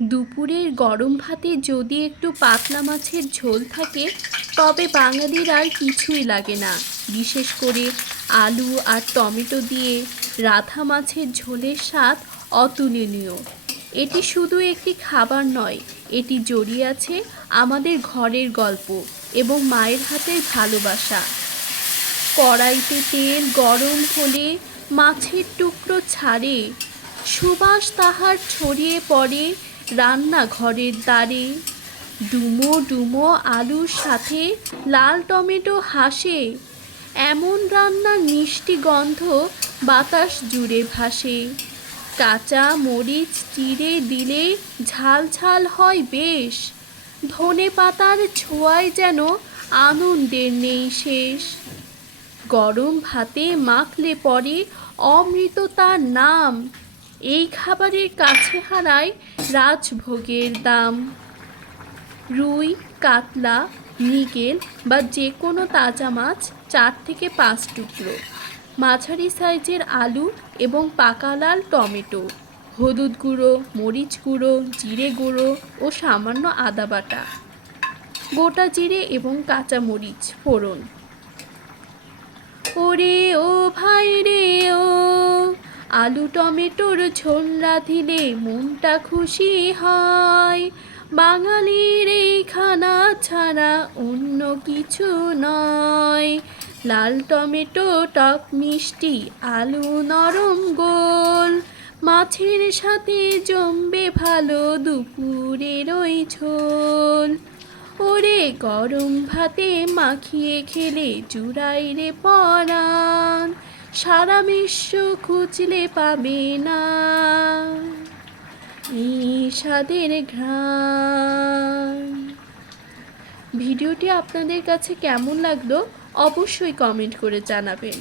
দুপুরের গরম ভাতে যদি একটু পাতলা মাছের ঝোল থাকে তবে বাঙালির আর কিছুই লাগে না। বিশেষ করে আলু আর টমেটো দিয়ে রাধা মাছের ঝোলের স্বাদ অতুলনীয়। এটি শুধু একটি খাবার নয়, এটি জড়িয়ে আছে আমাদের ঘরের গল্প এবং মায়ের হাতের ভালোবাসা। কড়াইতে তেল গরম হলে মাছের টুকরো ছাড়ে, সুবাস তাহার ছড়িয়ে পড়ে রান্নাঘরের দ্বারে। ডুমো ডুমো আলুর সাথে লাল টমেটো হাসে, এমন রান্নার মিষ্টি গন্ধ বাতাস জুড়ে ভাসে। কাঁচা মরিচ চিড়ে দিলে ঝাল ঝাল হয় বেশ, ধনে পাতার ছোঁয়ায় যেন আনন্দের নেই শেষ। গরম ভাতে মাখলে পরে অমৃত তার নাম, এই খাবারের কাছে হারায় রাজভোগের দাম। রুই, কাতলা, মৃগেল বা যে কোনো তাজা মাছ 4 থেকে 5 টুকরো, মাঝারি সাইজের আলু এবং পাকা লাল টমেটো, হলুদ গুঁড়ো, মরিচ গুঁড়ো, জিরে গুঁড়ো ও সামান্য আদা বাটা, গোটা জিরে এবং কাঁচা মরিচ ফোড়ন। ওরে ও ভাই রে ও, আলু টমেটোর ঝোল রাঁধিলে মনটা খুশি হয়। বাঙালির এই খানা ছাড়া অন্য কিছু নয়। লাল টমেটো টক মিষ্টি, আলু নরম গোল, মাছের সাথে জমবে ভালো দুপুরের ওই ঝোল। ওরে গরম ভাতে মাখিয়ে খেলে জুড়াই রে পরাণ, সারা বিশ্ব খুঁজলে পাবে না এই স্বাদের ঘ্রাণ। ভিডিওটি আপনাদের কাছে কেমন লাগলো অবশ্যই কমেন্ট করে জানাবেন।